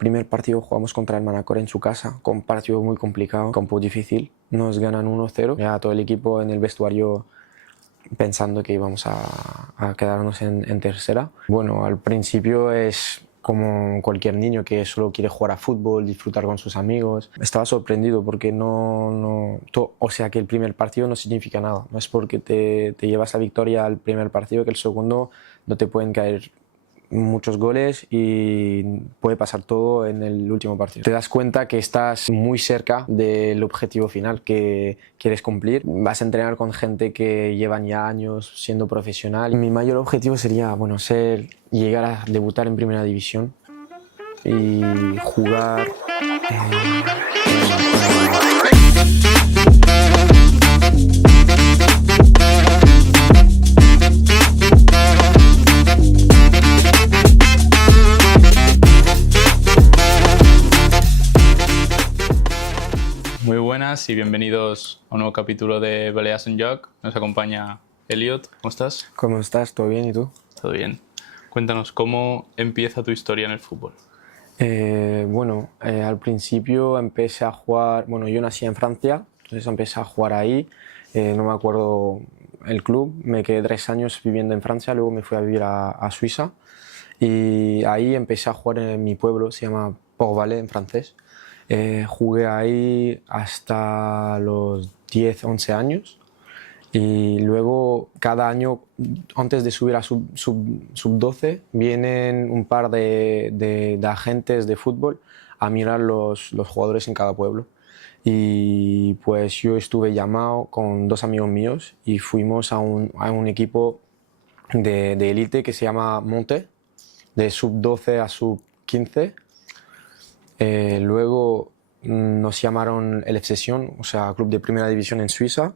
Primer partido jugamos contra el Manacor en su casa, con un partido muy complicado, campo difícil. Nos ganan 1-0, ya todo el equipo en el vestuario pensando que íbamos a quedarnos en tercera. Bueno, al principio es como cualquier niño que solo quiere jugar a fútbol, disfrutar con sus amigos. Estaba sorprendido porque o sea que el primer partido no significa nada. No es porque te llevas la victoria al primer partido que el segundo no te pueden caer muchos goles y puede pasar todo en el último partido. Te das cuenta que estás muy cerca del objetivo final que quieres cumplir. Vas a entrenar con gente que llevan ya años siendo profesional. Mi mayor objetivo sería, llegar a debutar en primera división y jugar Muy buenas y bienvenidos a un nuevo capítulo de Baleas en Joc. Nos acompaña Elliot. ¿Cómo estás? ¿Cómo estás? ¿Todo bien? ¿Y tú? Todo bien. Cuéntanos, ¿cómo empieza tu historia en el fútbol? Al principio empecé a jugar, yo nací en Francia, entonces empecé a jugar ahí, no me acuerdo el club, me quedé 3 años viviendo en Francia, luego me fui a vivir a Suiza y ahí empecé a jugar en mi pueblo, se llama Port-Valais en francés. Jugué ahí hasta los 10, 11 años y luego cada año, antes de subir a sub 12, vienen un par de agentes de fútbol a mirar los jugadores en cada pueblo. Y pues yo estuve llamado con 2 amigos míos y fuimos a un equipo de élite que se llama Monte, de sub 12 a sub 15. Luego nos llamaron el FC Sion, o sea, club de primera división en Suiza.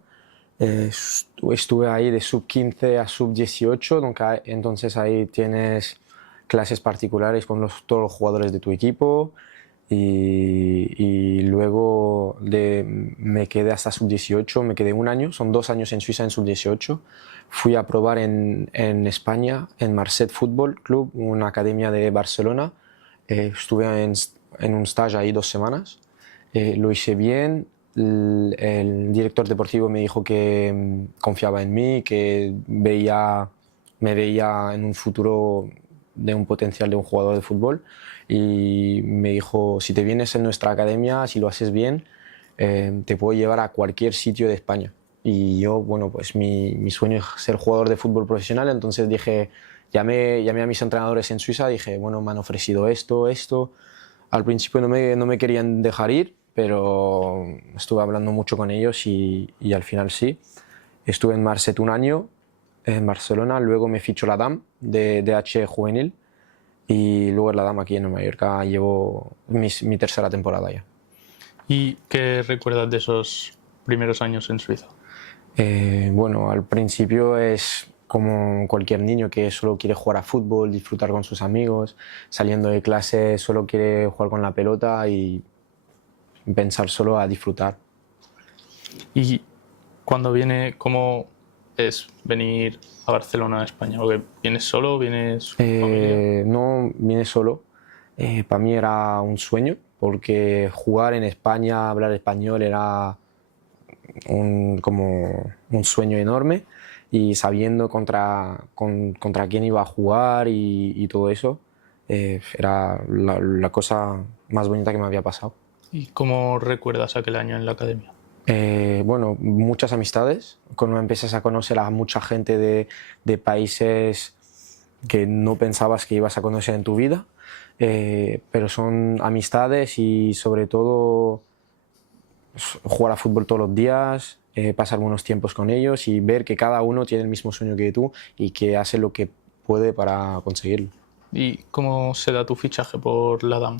Estuve ahí de sub 15 a sub 18, entonces ahí tienes clases particulares con todos los jugadores de tu equipo y luego me quedé hasta sub 18, me quedé 1 año, son 2 años en Suiza en sub 18. Fui a probar en España, en Marset Fútbol Club, una academia de Barcelona. Estuve en un stage ahí 2 semanas, lo hice bien. El director deportivo me dijo que confiaba en mí, que me veía en un futuro de un potencial de un jugador de fútbol y me dijo, si te vienes en nuestra academia, si lo haces bien, te puedo llevar a cualquier sitio de España. Y yo, pues mi sueño es ser jugador de fútbol profesional, entonces llamé a mis entrenadores en Suiza, dije, me han ofrecido esto. Al principio no me querían dejar ir, pero estuve hablando mucho con ellos y al final sí. Estuve en Marset 1 año, en Barcelona, luego me fichó la DAM de DH Juvenil y luego en la DAM aquí en Mallorca llevo mi tercera temporada ya. ¿Y qué recuerdas de esos primeros años en Suiza? Al principio es como cualquier niño que solo quiere jugar a fútbol, disfrutar con sus amigos, saliendo de clase solo quiere jugar con la pelota y pensar solo a disfrutar. ¿Y cuando cómo es venir a Barcelona, a España? ¿O vienes solo o vienes con familia? No, vine solo. Para mí era un sueño, porque jugar en España, hablar español era como un sueño enorme, y sabiendo contra quién iba a jugar y todo eso, era la cosa más bonita que me había pasado. ¿Y cómo recuerdas aquel año en la academia? Muchas amistades, cuando empiezas a conocer a mucha gente de países que no pensabas que ibas a conocer en tu vida, pero son amistades y sobre todo jugar a fútbol todos los días, pasar buenos tiempos con ellos y ver que cada uno tiene el mismo sueño que tú y que hace lo que puede para conseguirlo. ¿Y cómo se da tu fichaje por la DAM?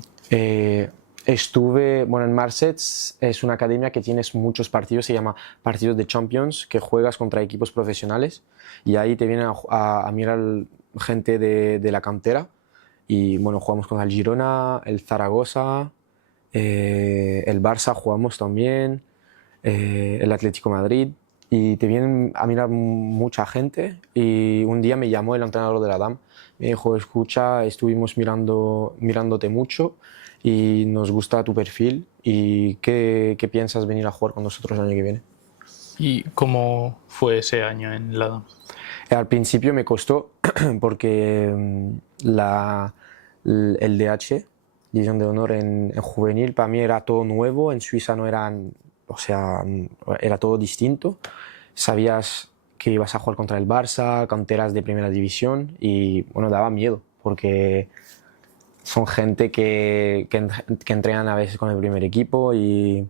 Estuve, en Marset es una academia que tienes muchos partidos, se llama partidos de Champions, que juegas contra equipos profesionales y ahí te vienen a mirar gente de la cantera y jugamos con el Girona, el Zaragoza, el Barça jugamos también, el Atlético de Madrid, y te vienen a mirar mucha gente. Y un día me llamó el entrenador de la DAM, me dijo, escucha, estuvimos mirándote mucho y nos gusta tu perfil y qué piensas venir a jugar con nosotros el año que viene. ¿Y cómo fue ese año en la DAM? Al principio me costó porque el DH, División de Honor en juvenil, para mí era todo nuevo, en Suiza no eran, o sea, era todo distinto. Sabías que ibas a jugar contra el Barça, canteras de primera división y bueno, daba miedo porque son gente que entrenan a veces con el primer equipo y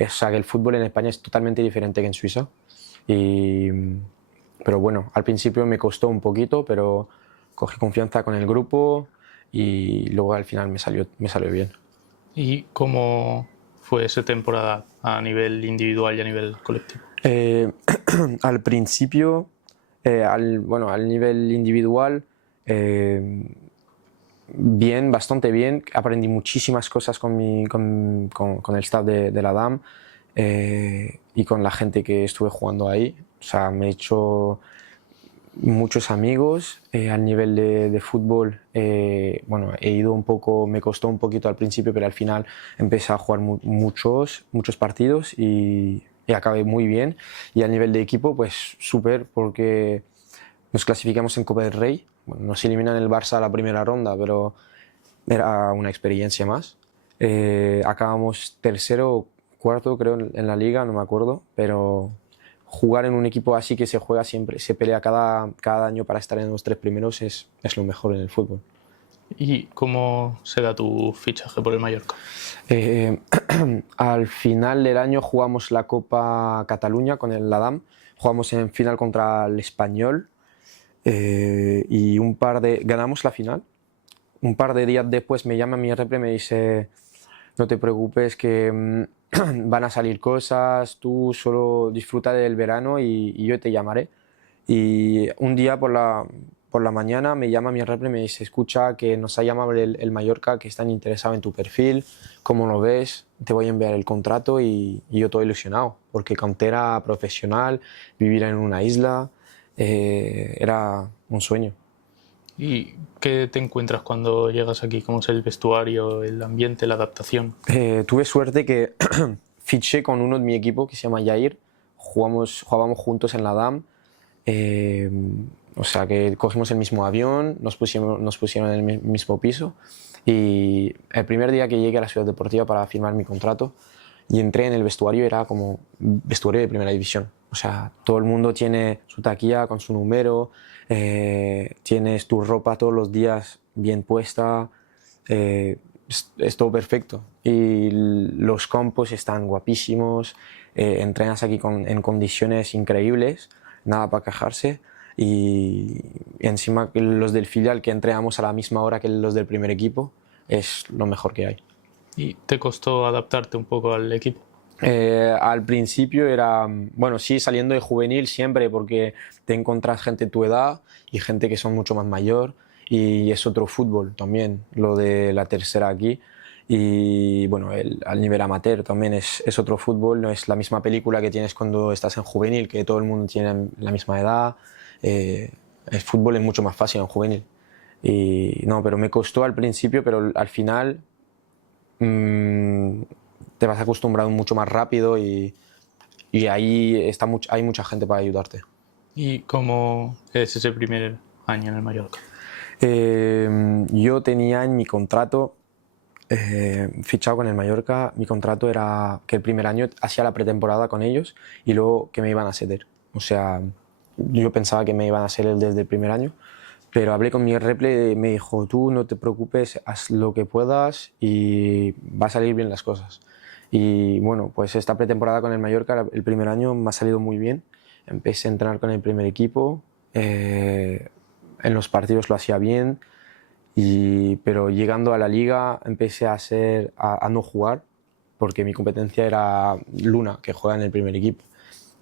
o sea, que el fútbol en España es totalmente diferente que en Suiza. Y, pero bueno, al principio me costó un poquito, pero cogí confianza con el grupo y luego al final me salió bien. ¿Y cómo fue esa temporada a nivel individual y a nivel colectivo? Al principio, al nivel individual, bien, bastante bien. Aprendí muchísimas cosas con el staff de la DAM y con la gente que estuve jugando ahí. O sea, me he hecho muchos amigos al nivel de fútbol. Bueno, he ido un poco, me costó un poquito al principio, pero al final empecé a jugar muchos partidos y acabé muy bien. Y al nivel de equipo, pues súper, porque nos clasificamos en Copa del Rey. Bueno, nos eliminan el Barça a la primera ronda, pero era una experiencia más. Acabamos tercero o cuarto, creo, en la liga, no me acuerdo, pero jugar en un equipo así que se juega siempre, se pelea cada año para estar en los 3 primeros es lo mejor en el fútbol. ¿Y cómo se da tu fichaje por el Mallorca? Al final del año jugamos la Copa Cataluña con el Ladam, jugamos en final contra el Español y ganamos la final. Un par de días después me llama mi repre y me dice: no te preocupes que van a salir cosas, tú solo disfruta del verano y yo te llamaré. Y un día por la mañana me llama mi repre y me dice: escucha, que nos ha llamado el Mallorca, que están interesados en tu perfil, ¿cómo lo ves? Te voy a enviar el contrato y yo estoy ilusionado, porque cantera profesional, vivir en una isla, era un sueño. ¿Y qué te encuentras cuando llegas aquí? ¿Cómo es el vestuario, el ambiente, la adaptación? Tuve suerte que fiché con uno de mi equipo que se llama Jair, jugábamos juntos en la DAM, o sea que cogimos el mismo avión, nos pusieron en el mismo piso y el primer día que llegué a la ciudad deportiva para firmar mi contrato y entré en el vestuario, era como vestuario de primera división. O sea, todo el mundo tiene su taquilla con su número, tienes tu ropa todos los días bien puesta, es todo perfecto. Y los campos están guapísimos, entrenas aquí en condiciones increíbles, nada para quejarse. Y encima los del filial, que entrenamos a la misma hora que los del primer equipo, es lo mejor que hay. ¿Y te costó adaptarte un poco al equipo? Al principio era, bueno, sí, saliendo de juvenil siempre, porque te encuentras gente de tu edad y gente que son mucho más mayor y es otro fútbol también, lo de la tercera aquí. Y bueno, al nivel amateur también es otro fútbol, no es la misma película que tienes cuando estás en juvenil, que todo el mundo tiene la misma edad. El fútbol es mucho más fácil en juvenil. Y no, pero me costó al principio, pero al final te vas acostumbrando mucho más rápido y ahí hay mucha gente para ayudarte. ¿Y cómo es ese primer año en el Mallorca? Yo tenía en mi contrato, fichado con el Mallorca, mi contrato era que el primer año hacía la pretemporada con ellos y luego que me iban a ceder. O sea, yo pensaba que me iban a ceder desde el primer año, pero hablé con mi reple y me dijo: tú no te preocupes, haz lo que puedas y va a salir bien las cosas. Y bueno, pues esta pretemporada con el Mallorca, el primer año, me ha salido muy bien. Empecé a entrenar con el primer equipo, en los partidos lo hacía bien, pero llegando a la liga empecé a no jugar, porque mi competencia era Luna, que juega en el primer equipo.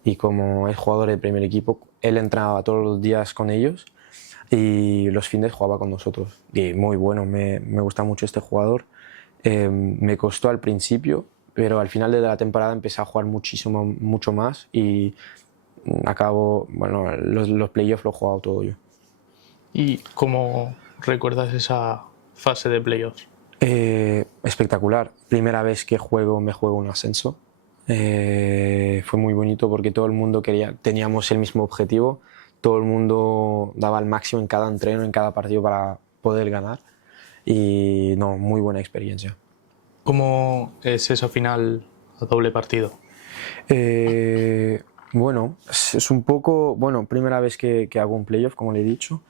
Y como es jugador del primer equipo, él entrenaba todos los días con ellos y los fines jugaba con nosotros. Y muy bueno, me gusta mucho este jugador. Me costó al principio, pero al final de la temporada empecé a jugar mucho más y bueno, los playoffs los he jugado todo yo. ¿Y cómo recuerdas esa fase de playoffs? Espectacular. Primera vez que me juego un ascenso. Fue muy bonito porque todo el mundo teníamos el mismo objetivo, todo el mundo daba el máximo en cada entreno, en cada partido para poder ganar y no, muy buena experiencia. ¿Cómo es esa final a doble partido? Bueno, es un poco, bueno, primera vez que hago un playoff, como le he dicho.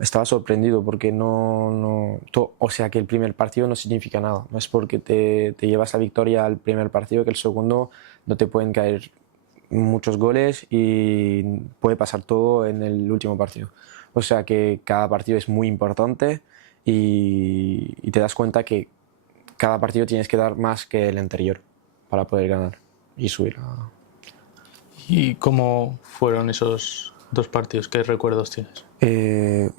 Estaba sorprendido porque o sea que el primer partido no significa nada, no es porque te llevas la victoria al primer partido que el segundo no te pueden caer muchos goles y puede pasar todo en el último partido. O sea que cada partido es muy importante y te das cuenta que cada partido tienes que dar más que el anterior para poder ganar y subir a... ¿Y cómo fueron esos dos partidos? ¿Qué recuerdos tienes?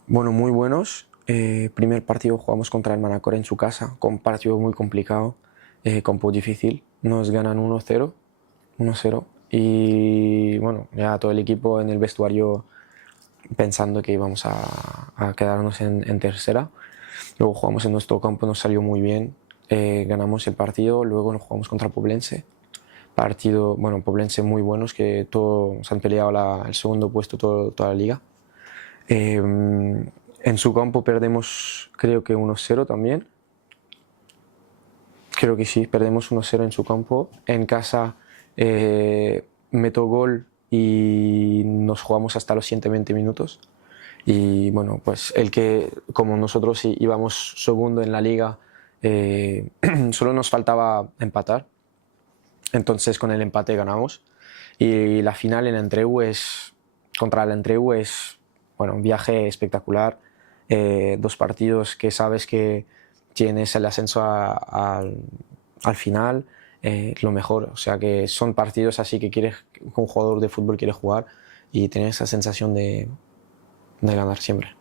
Bueno, muy buenos. Primer partido jugamos contra el Manacor en su casa, con un partido muy complicado, campo difícil. Nos ganan 1-0, 1-0 y bueno, ya todo el equipo en el vestuario pensando que íbamos a quedarnos en tercera. Luego jugamos en nuestro campo, nos salió muy bien, ganamos el partido, luego nos jugamos contra Poblense. Partido, bueno, Poblense muy buenos que todos han peleado el segundo puesto toda la liga. En su campo perdemos creo que 1-0 también. Creo que sí, perdemos 1-0 en su campo. En casa meto gol y nos jugamos hasta los 120 minutos. Y bueno, pues como nosotros íbamos segundo en la liga, solo nos faltaba empatar. Entonces con el empate ganamos. Y la final en Entreu contra el Entreu es bueno, un viaje espectacular, dos partidos que sabes que tienes el ascenso al final, lo mejor, o sea que son partidos así que un jugador de fútbol quiere jugar y tener esa sensación de ganar siempre.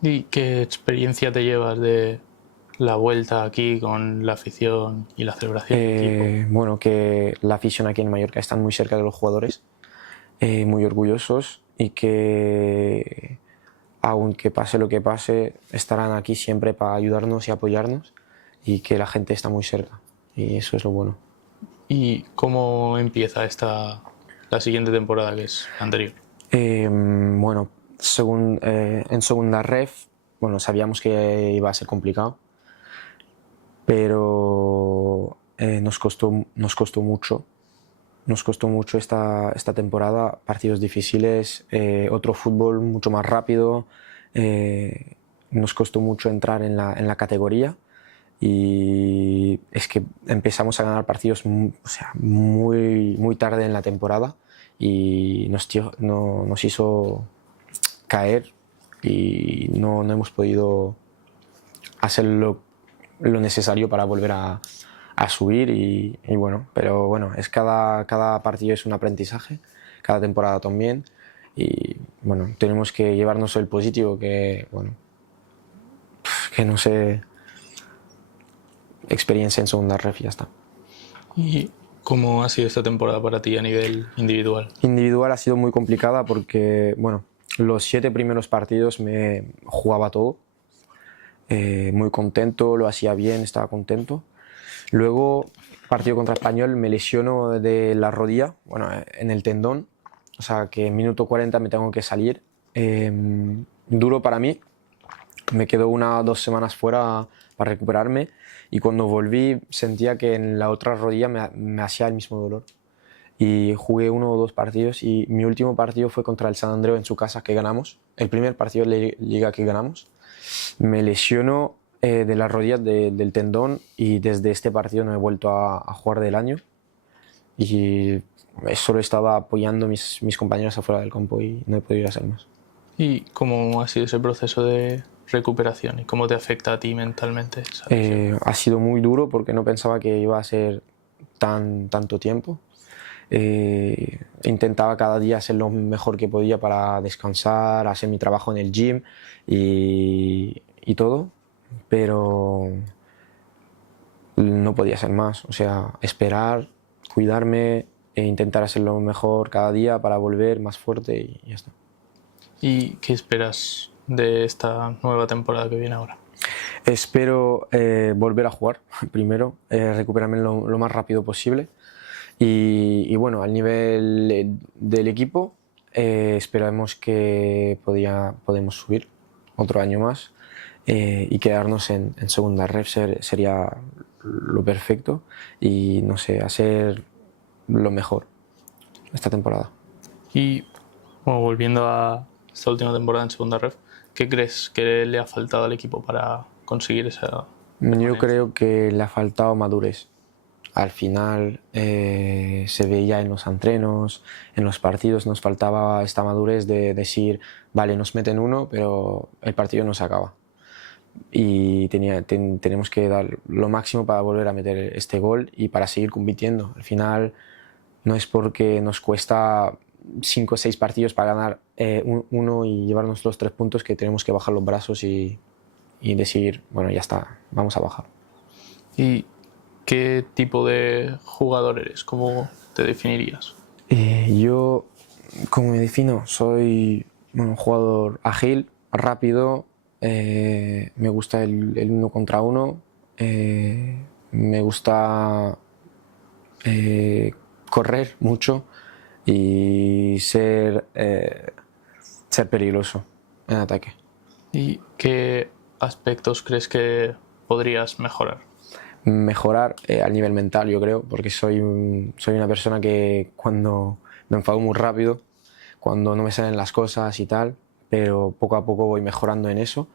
¿Y qué experiencia te llevas de la vuelta aquí con la afición y la celebración del equipo? Bueno, que la afición aquí en Mallorca está muy cerca de los jugadores, muy orgullosos y que aunque pase lo que pase, estarán aquí siempre para ayudarnos y apoyarnos y que la gente está muy cerca y eso es lo bueno. ¿Y cómo empieza la siguiente temporada, que es la anterior? Bueno, en segunda ref, bueno, sabíamos que iba a ser complicado, pero nos costó mucho. Nos costó mucho esta temporada, partidos difíciles, otro fútbol mucho más rápido, nos costó mucho entrar en la categoría y es que empezamos a ganar partidos o sea, muy tarde en la temporada y nos hizo caer y no hemos podido hacer lo necesario para volver a subir y bueno, pero bueno, cada partido es un aprendizaje, cada temporada también y bueno, tenemos que llevarnos el positivo que bueno, que no sé, experiencia en segunda ref y ya está. ¿Y cómo ha sido esta temporada para ti a nivel individual? Individual ha sido muy complicada porque bueno, los 7 primeros partidos me jugaba todo, muy contento, lo hacía bien, estaba contento. Luego, partido contra Español, me lesiono de la rodilla, bueno, en el tendón, o sea que en minuto 40 me tengo que salir. Duro para mí, me quedo 1 o 2 semanas fuera para recuperarme y cuando volví sentía que en la otra rodilla me hacía el mismo dolor. Y jugué 1 o 2 partidos y mi último partido fue contra el San Andreu en su casa que ganamos, el primer partido de liga que ganamos. Me lesiono de las rodillas del tendón y desde este partido no he vuelto a jugar del año y solo estaba apoyando a mis compañeros afuera del campo y no he podido hacer más. ¿Y cómo ha sido ese proceso de recuperación y cómo te afecta a ti mentalmente esa lesión? Ha sido muy duro porque no pensaba que iba a ser tanto tiempo. Intentaba cada día hacer lo mejor que podía para descansar, hacer mi trabajo en el gym y todo, pero no podía hacer más, o sea, esperar, cuidarme e intentar hacerlo mejor cada día para volver más fuerte y ya está. ¿Y qué esperas de esta nueva temporada que viene ahora? Espero volver a jugar primero, recuperarme lo más rápido posible y bueno, al nivel del equipo esperamos que podemos subir otro año más y quedarnos en segunda ref sería lo perfecto y no sé, hacer lo mejor esta temporada. Y bueno, volviendo a esta última temporada en segunda ref, ¿qué crees que le ha faltado al equipo para conseguir esa Yo permanencia? creo que le ha faltado madurez. Al final se veía en los entrenos, en los partidos, nos faltaba esta madurez de decir, vale, nos meten uno, pero el partido no se acaba. Y tenemos que dar lo máximo para volver a meter este gol y para seguir compitiendo. Al final no es porque nos cuesta 5 o 6 partidos para ganar uno y llevarnos los 3 puntos que tenemos que bajar los brazos y decir, bueno, ya está, vamos a bajar. ¿Y qué tipo de jugador eres? ¿Cómo te definirías? Yo, como me defino, soy un jugador ágil, rápido, me gusta el uno contra uno, me gusta correr mucho y ser peligroso en ataque. ¿Y qué aspectos crees que podrías mejorar? Mejorar al nivel mental, yo creo, porque soy una persona que cuando me enfado muy rápido, cuando no me salen las cosas y tal, pero poco a poco voy mejorando en eso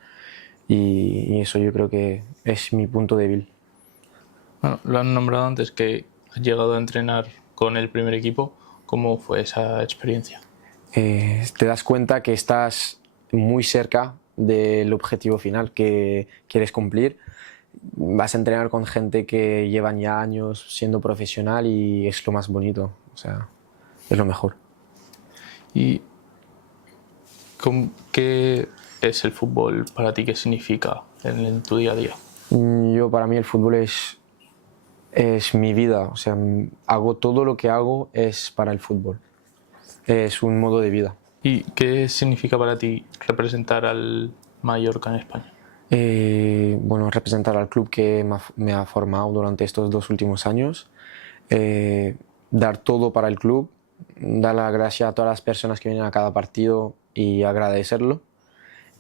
y eso yo creo que es mi punto débil. Bueno, lo han nombrado antes que has llegado a entrenar con el primer equipo. ¿Cómo fue esa experiencia? Te das cuenta que estás muy cerca del objetivo final que quieres cumplir. Vas a entrenar con gente que llevan ya años siendo profesional y es lo más bonito, o sea, es lo mejor. ¿Y qué es el fútbol para ti? ¿Qué significa en tu día a día? Para mí el fútbol es mi vida, o sea, hago todo lo que hago es para el fútbol. Es un modo de vida. ¿Y qué significa para ti representar al Mallorca en España? Bueno, representar al club que me ha formado durante estos 2 últimos años, dar todo para el club, dar las gracias a todas las personas que vienen a cada partido y agradecerlo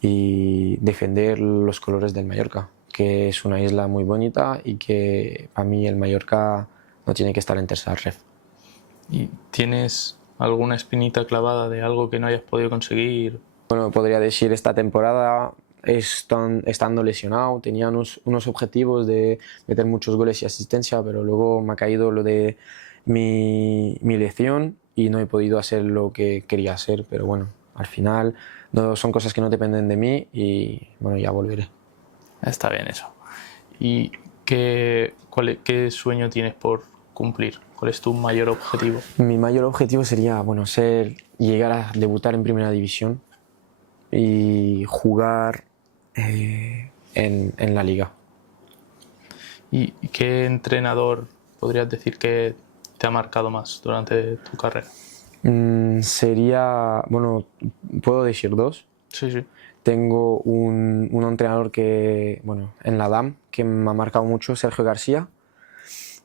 y defender los colores del Mallorca, que es una isla muy bonita y que para mí el Mallorca no tiene que estar en tercera ref. ¿Y tienes alguna espinita clavada de algo que no hayas podido conseguir? Bueno, podría decir esta temporada estando lesionado, tenía unos objetivos de meter muchos goles y asistencia, pero luego me ha caído lo de mi lesión y no he podido hacer lo que quería hacer, pero bueno, al final no, son cosas que no dependen de mí y bueno, ya volveré. Está bien eso. ¿Y qué sueño tienes por cumplir? ¿Cuál es tu mayor objetivo? Mi mayor objetivo sería, bueno, llegar a debutar en primera división y jugar en la liga. ¿Y qué entrenador podrías decir que te ha marcado más durante tu carrera? Bueno, puedo decir 2. Sí, sí. Tengo un entrenador que, bueno, en la DAM, que me ha marcado mucho, Sergio García.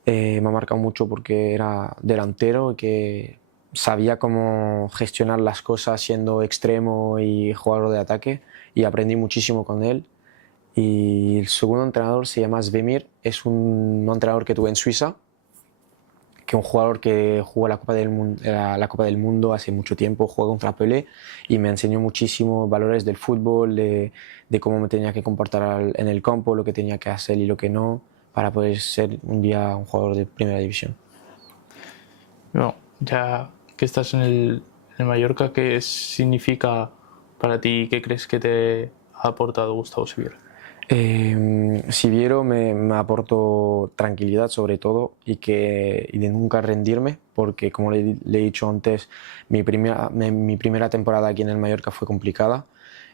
Me ha marcado mucho porque era delantero y que sabía cómo gestionar las cosas siendo extremo y jugador de ataque y aprendí muchísimo con él. Y el segundo entrenador se llama Svemir, es un entrenador que tuve en Suiza, que es un jugador que jugó la Copa del Mundo hace mucho tiempo, juega contra Pelé y me enseñó muchísimos valores del fútbol, de cómo me tenía que comportar en el campo, lo que tenía que hacer y lo que no, para poder ser un día un jugador de primera división. Bueno, ya que estás en el Mallorca, ¿qué significa para ti? ¿Qué crees que te ha aportado Gustavo Siviero? Siviero me aportó tranquilidad sobre todo y de nunca rendirme porque como le he dicho antes mi primera temporada aquí en el Mallorca fue complicada.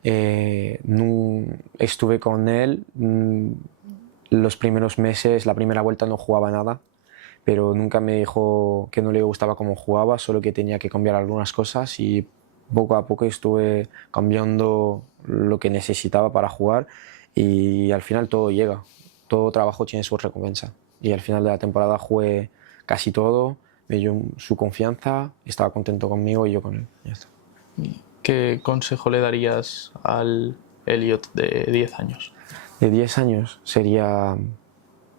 Estuve con él los primeros meses, la primera vuelta no jugaba nada, pero nunca me dijo que no le gustaba cómo jugaba, solo que tenía que cambiar algunas cosas y poco a poco estuve cambiando lo que necesitaba para jugar y al final todo llega, todo trabajo tiene su recompensa. Y al final de la temporada jugué casi todo, me dio su confianza, estaba contento conmigo y yo con él. Ya está. ¿Qué consejo le darías al Elliot de 10 años? De 10 años sería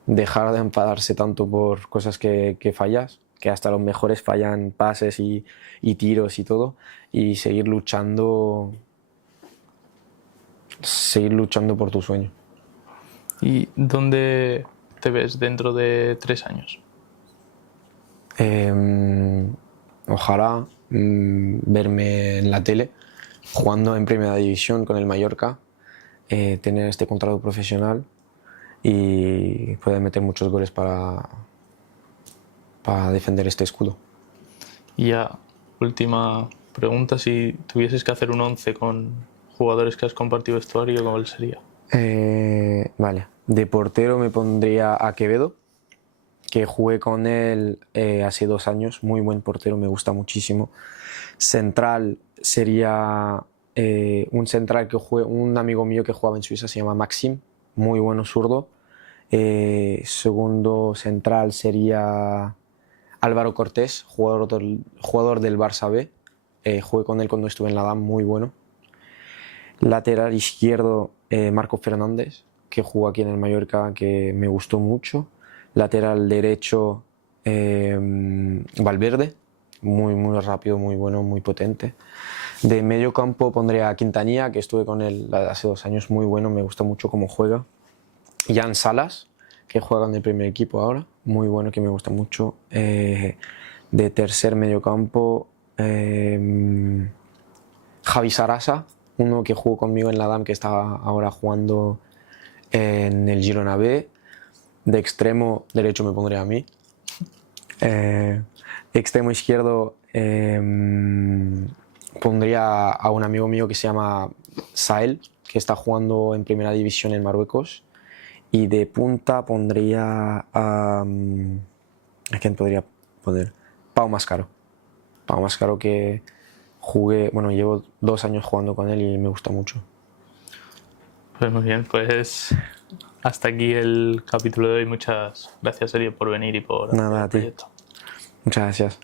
dejar de enfadarse tanto por cosas que fallas, que hasta los mejores fallan pases y tiros y todo, y seguir luchando por tu sueño. ¿Y dónde te ves dentro de 3 años? Ojalá verme en la tele jugando en Primera División con el Mallorca, tener este contrato profesional y poder meter muchos goles para defender este escudo. Y ya, última pregunta, si tuvieses que hacer un 11 con jugadores que has compartido vestuario, ¿cuál sería? Vale, de portero me pondría a Quevedo, que jugué con él hace 2 años, muy buen portero, me gusta muchísimo. Central sería un central que jugué, un amigo mío que jugaba en Suiza, se llama Maxim, muy bueno zurdo. Segundo central sería Álvaro Cortés, jugador del Barça B. Jugué con él cuando estuve en la DAM, muy bueno. Lateral izquierdo, Marco Fernández, que jugó aquí en el Mallorca, que me gustó mucho. Lateral derecho, Valverde, muy rápido, muy bueno, muy potente. De medio campo pondré a Quintanilla, que estuve con él hace 2 años, muy bueno, me gusta mucho cómo juega. Jan Salas, que juega en el primer equipo ahora, muy bueno, que me gusta mucho. De tercer medio campo, Javi Sarasa, uno que jugó conmigo en la DAM, que está ahora jugando en el Girona B. De extremo derecho me pondré a mí. Extremo izquierdo pondría a un amigo mío que se llama Sael, que está jugando en Primera División en Marruecos. Y de punta pondría a... ¿A quién podría poner? Pau Mascaro. Pau Mascaro, que jugué, bueno, llevo 2 años jugando con él y me gusta mucho. Pues muy bien, pues hasta aquí el capítulo de hoy. Muchas gracias, Elliot, por venir y por Nada, hacer el a ti. proyecto. Muchas gracias.